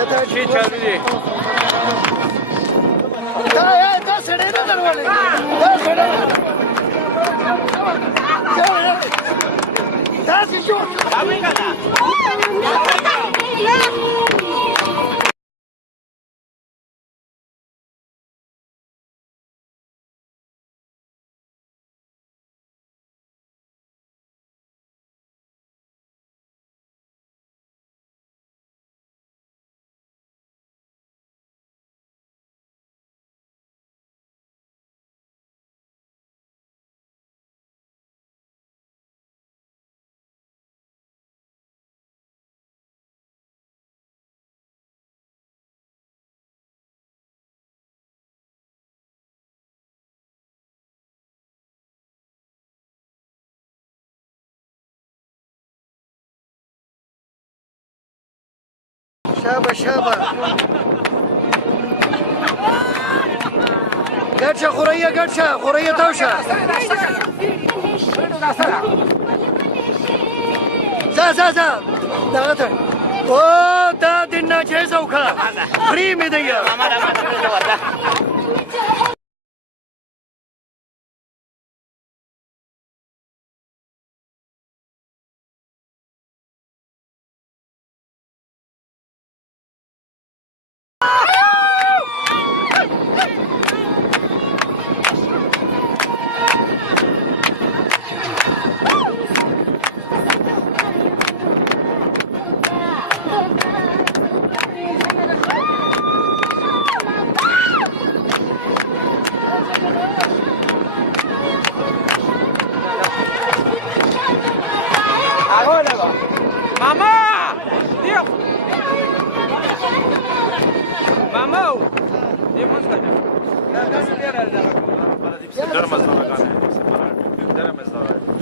شي چاویری دا سړی نه درولې دا سړی دا څه شو شابه شابه ګډشه خوريه ګډشه خوريه توشه ځه دغه ته او دا د ناجیزه وکړه فري مې دی Mamá! Tío! Mamá! Dormas na nogane. Dormas na nogane.